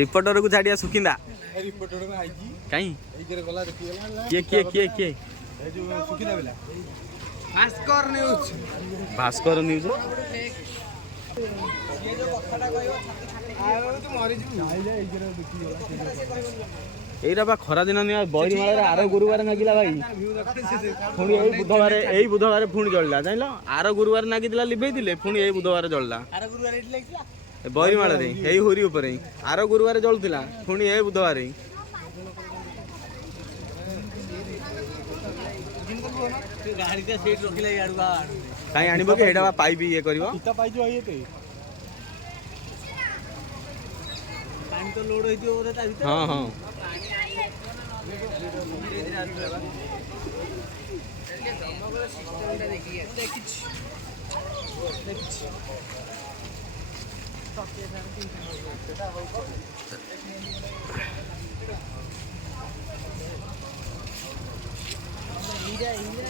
reporter को छाड़िया Sukinda reporter में आई जी कहीं एइकरे गला देखि गला किए ए जो सुकिंदा बेला भास्कर न्यूज ये जो कथाटा कहयो छाती छाती तू मरि जू आइले एइकरे देखि गला एइरा बा खरा दिन निया बहिरमाला आरो गुरुवार नागिला भाई पुणी एई बुधवार पुणी जळला जानिलो आरो गुरुवार नागिदिला लिभेई दिले पुणी एई बुधवार जळला आरो गुरुवार एठी लागिला बहिरमाला रे एई होरी ऊपर आरो गुरुवार जळुतिला पुणी एई बुधवार गाड़ी का सीट रोकिले याडुगा काई आनिबो के हेडा पाइप ये करबो इता पाइजो आइते पानी तो लोड होइतो ओरे ता भीतर हां हां धीरे धीरे आसला एके समग्र सिस्टमटा देखिए देखिछ हीरा